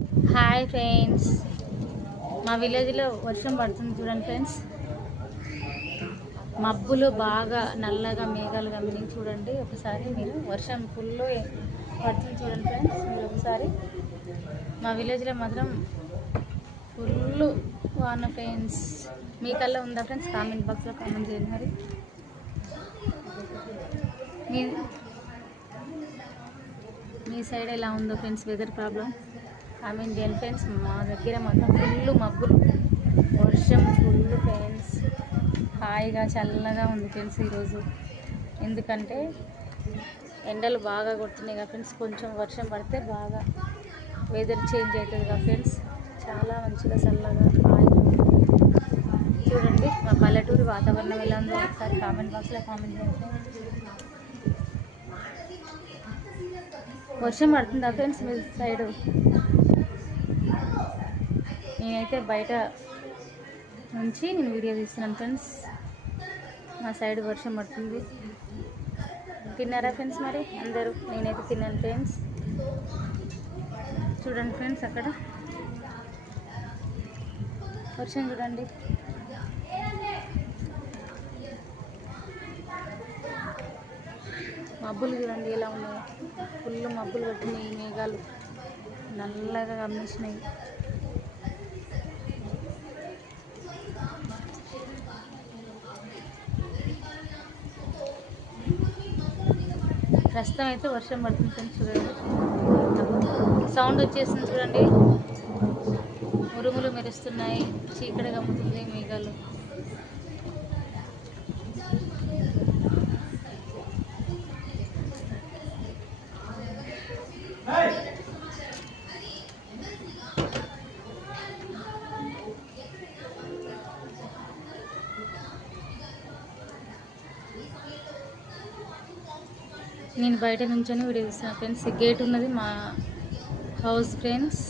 Hi friends, మా విలేజ్లో వర్షం పడుతుంది చూడండి ఫ్రెండ్స్. మబ్బులు బాగా నల్లగా మేఘాలు గమని చూడండి. ఒకసారి మీరు వర్షం ఫుల్ పడుతుంది చూడండి ఫ్రెండ్స్. మీరు ఒకసారి మా విలేజ్లో మాత్రం ఫుల్ వాన ఫ్రెండ్స్. మీ కల్లా ఉందా ఫ్రెండ్స్? కామెంట్ బాక్స్లో కామెంట్ చేయండి. మరి మీ సైడ్ ఎలా ఉందో ఫ్రెండ్స్ వెదర్ ప్రాబ్లం కామెంట్ చేయండి ఫ్రెండ్స్. మా దగ్గర మాత్రం ఫుల్ మబ్బులు, వర్షం ఫుల్ ఫ్రెండ్స్. హాయిగా చల్లగా ఉంది ఫ్రెండ్స్ ఈరోజు. ఎందుకంటే ఎండలు బాగా కొడుతున్నాయి కదా ఫ్రెండ్స్. కొంచెం వర్షం పడితే బాగా వెదర్ చేంజ్ అవుతుంది కదా ఫ్రెండ్స్. చాలా మంచిగా చల్లగా హాయిగా చూడండి. మా పల్లెటూరు వాతావరణం ఎలా ఉందో ఒకసారి కామెంట్ బాక్స్లో కామెంట్ చేయండి. వర్షం పడుతుందా ఫ్రెండ్స్ మీ సైడు? నేనైతే బయట నుంచి వీడియో తీస్తున్నాను ఫ్రెండ్స్. మా సైడ్ వర్షం పడుతుంది. తిన్నారా ఫ్రెండ్స్? మరి అందరూ? నేనైతే తిన్నాను ఫ్రెండ్స్. చూడండి ఫ్రెండ్స్, అక్కడ వర్షం చూడండి. మబ్బులు చూడండి ఎలా ఉన్నాయో. ఫుల్ మబ్బులు పట్టినాయి, మేఘాలు నల్లగా గమనించినాయి. ప్రస్తుతం అయితే వర్షం పడుతుంది ఫ్రెండ్స్. చూడండి, సౌండ్ వచ్చేస్తుంది చూడండి. ఉరుములు మెరుస్తున్నాయి, చీకటి గమ్ముతుంది మేఘాలు. నేను బయట నుంచొని వీడియో తీస్తున్నాను ఫ్రెండ్స్. గేట్ ఉన్నది మా హౌస్ ఫ్రెండ్స్.